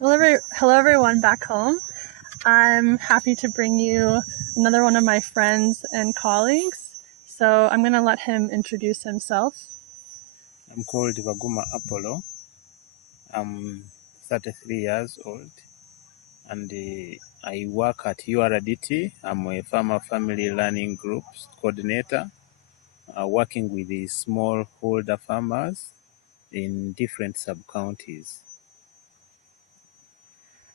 Hello everyone back home. I'm happy to bring you another one of my friends and colleagues. So I'm going to let him introduce himself. I'm called Baguma Apollo. I'm 33 years old and I work at URDT. I'm a Farmer Family Learning Group coordinator, working with the smallholder farmers in different sub-counties.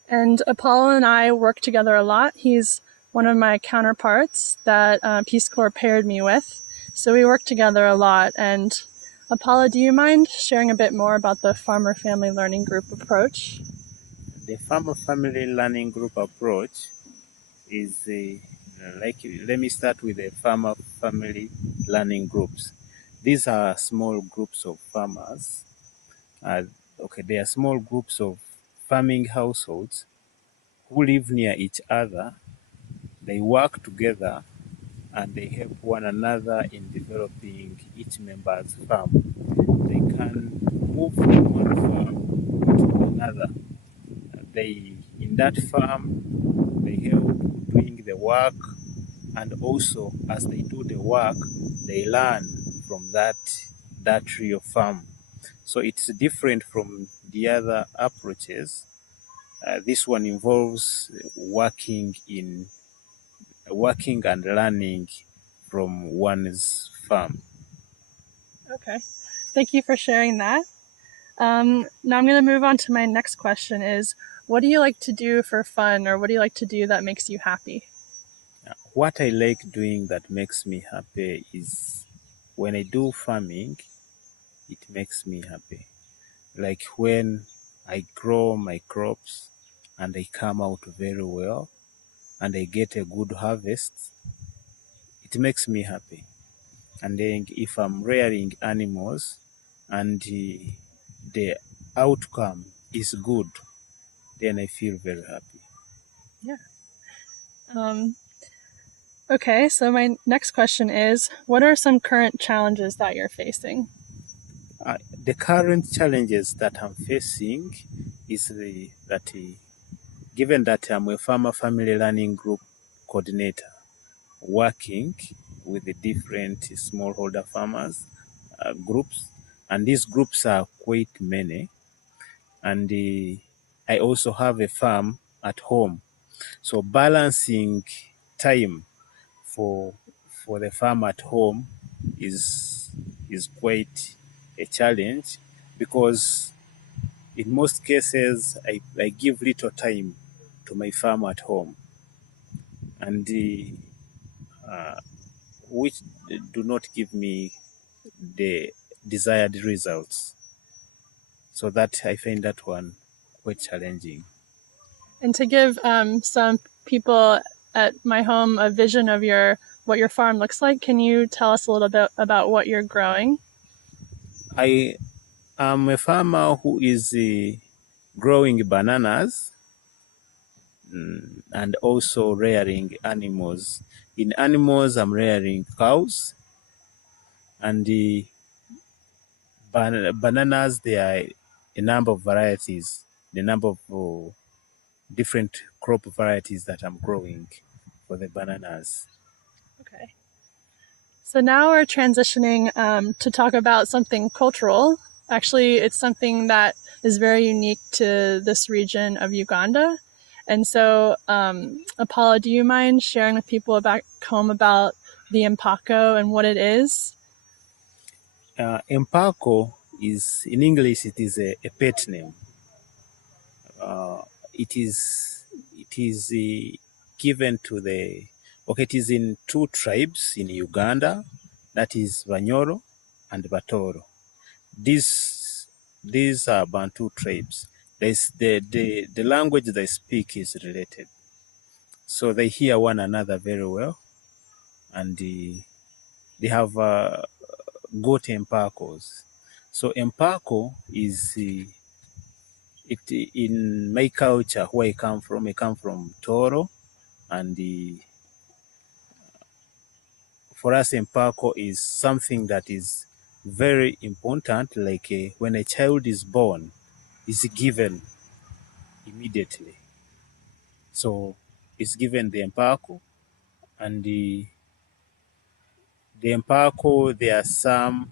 And Apollo and I work together a lot. He's one of my counterparts that Peace Corps paired me with. So we work together a lot. And Apollo, do you mind sharing a bit more about the Farmer Family Learning Group approach? The Farmer Family Learning Group approach is let me start with the Farmer Family Learning Groups. These are small groups of farmers. They are small groups of farming households who live near each other. They work together and they help one another in developing each member's farm. They can move from one farm to another. In that farm, they help doing the work, and also as they do the work, they learn from that real farm. So it's different from the other approaches. This one involves working and learning from one's farm. Okay. Thank you for sharing that. Now I'm going to move on to my next question is, what do you like to do for fun, or what do you like to do that makes you happy? What I like doing that makes me happy is when I do farming, it makes me happy. Like when I grow my crops and they come out very well and I get a good harvest, it makes me happy. And then if I'm rearing animals and the outcome is good, then I feel very happy. Yeah. Okay, so my next question is, what are some current challenges that you're facing? The current challenges that I'm facing is given that I'm a farmer family learning group coordinator, working with the different smallholder farmers groups, and these groups are quite many. And I also have a farm at home, so balancing time for for the farm at home is quite a challenge, because in most cases I give little time to my farm at home, and which do not give me the desired results. So that I find that one quite challenging. And to give some people at my home a vision of what your farm looks like, can you tell us a little bit about what you're growing? I am a farmer who is growing bananas, and also rearing animals. In animals, I'm rearing cows, and the bananas, there are a number of varieties, the number of different crop varieties that I'm growing for the bananas. Okay. So now we're transitioning to talk about something cultural. Actually, it's something that is very unique to this region of Uganda. And so, Apollo, do you mind sharing with people back home about the impako and what it is? Empako is, in English, it is a pet name. It is given to it is in two tribes in Uganda, that is Banyoro and Batoro. These are Bantu tribes. The language they speak is related, so they hear one another very well, and they have got empakos. So empako is it in my culture where I come from. I come from Toro, and for us, empako is something that is very important. Like when a child is born, is given. immediately. So it's given the empako, and the empako, there are some,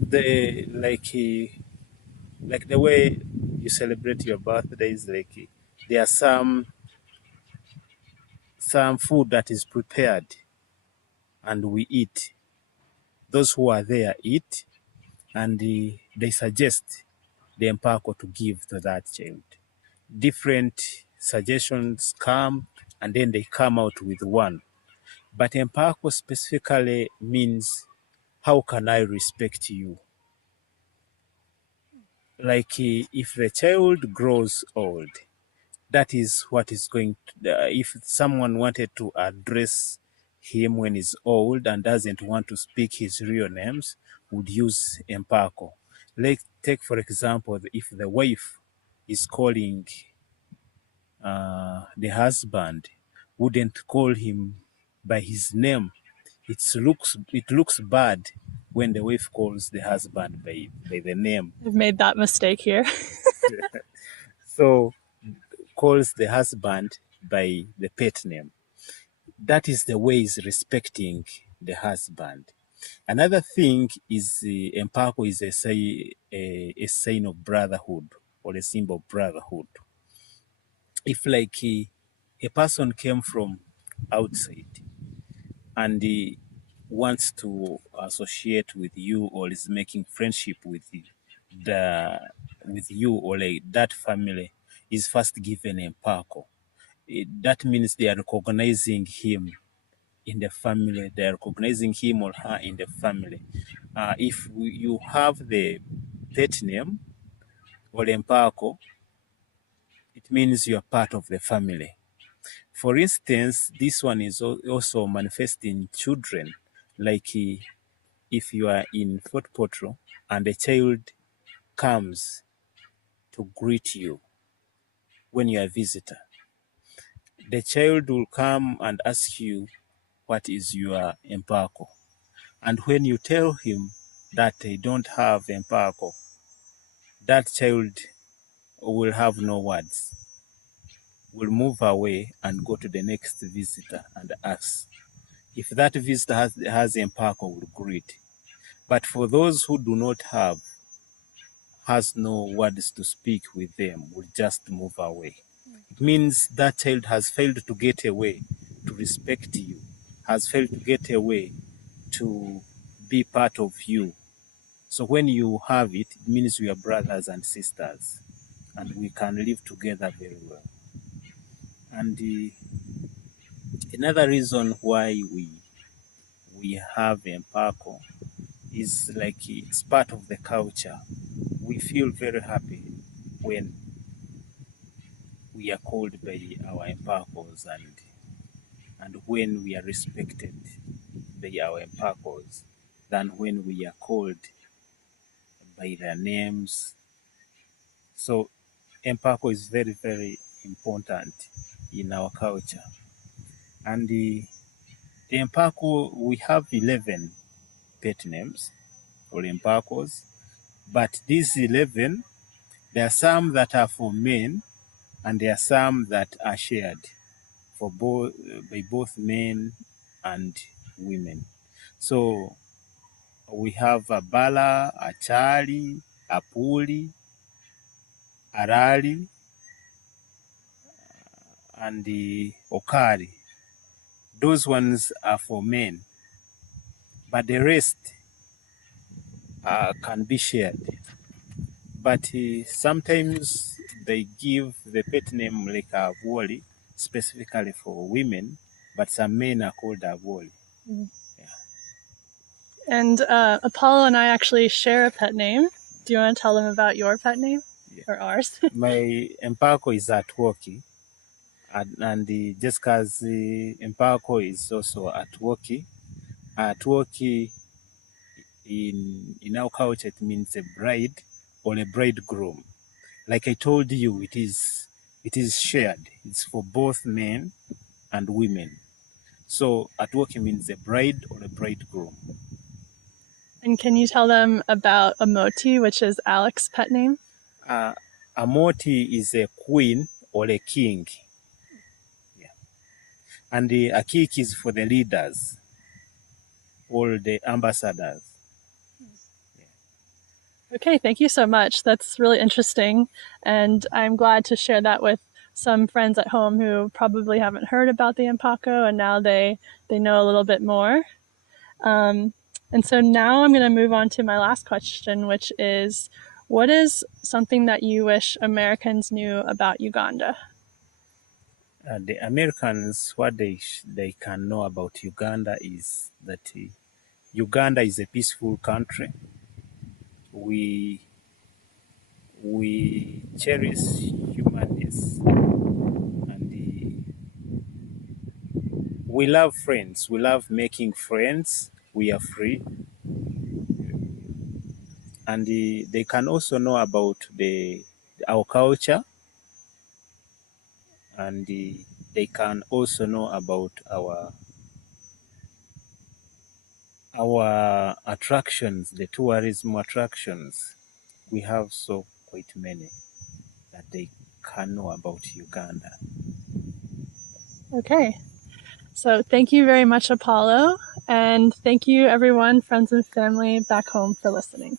the like the way you celebrate your birthdays, like there are some food that is prepared and we eat. Those who are there eat, and they suggest the empako to give to that child. Different suggestions come, and then they come out with one. But empako specifically means, how can I respect you? Like if the child grows old, that is what is going to, if someone wanted to address him when he's old and doesn't want to speak his real names, would use empako. Like, take for example, if the wife is calling the husband, wouldn't call him by his name. It looks bad when the wife calls the husband by the name. I've made that mistake here. So calls the husband by the pet name. That is the way he's respecting the husband. Another thing is empako is a sign of brotherhood, or a symbol of brotherhood. If like a person came from outside and he wants to associate with you, or is making friendship with the with you, or like that family, is first given empako. That means they are recognizing him in the family. They are recognizing him or her in the family. If you have the pet name or empako, it means you are part of the family. For instance, this one is also manifest in children. Like if you are in Fort Potro and a child comes to greet you when you are a visitor, the child will come and ask you, what is your empako? And when you tell him that they don't have empako, that child will have no words, will move away and go to the next visitor and ask. If that visitor has empako, will greet. But for those who do not have, has no words to speak with them, will just move away. It means that child has failed to get away to respect you, has failed to get away to be part of you. So when you have it, it means we are brothers and sisters, and we can live together very well. And another reason why we have empako is like it's part of the culture. We feel very happy when we are called by our empakos, and when we are respected by our empakos, than when we are called by their names. So empako is very, very important in our culture. And the empako, we have 11 pet names or empakos, but these 11, there are some that are for men, and there are some that are shared for both by both men and women. So we have a Bala, a Chali, a Puli, a Rali, and the Okari. Those ones are for men, but the rest can be shared. But sometimes they give the pet name like a Woli specifically for women, but some men are called a Woli. Mm. Yeah. And Apollo and I actually share a pet name. Do you want to tell them about your pet name? Yeah. Or ours? My empako is Atwoki, and Jessica's empako is also Atwoki. Atwoki in our culture, it means a bride or a bridegroom. Like I told you, it is shared. It's for both men and women. So Atwoki means a bride or a bridegroom. And can you tell them about Amoti, which is Alex's pet name? A moti is a queen or a king. Yeah. And the akik is for the leaders, all the ambassadors. Okay, thank you so much. That's really interesting. And I'm glad to share that with some friends at home who probably haven't heard about the Impako, and now they know a little bit more. Um, and so now I'm going to move on to my last question, which is, what is something that you wish Americans knew about Uganda? The Americans, what they can know about Uganda is that Uganda is a peaceful country. We cherish humanness, and we love friends. We love making friends. We are free, and they can also know about our culture, and they can also know about our attractions, the tourism attractions. We have so quite many that they can know about Uganda. Okay, so thank you very much, Apollo. And thank you, everyone, friends and family back home, for listening.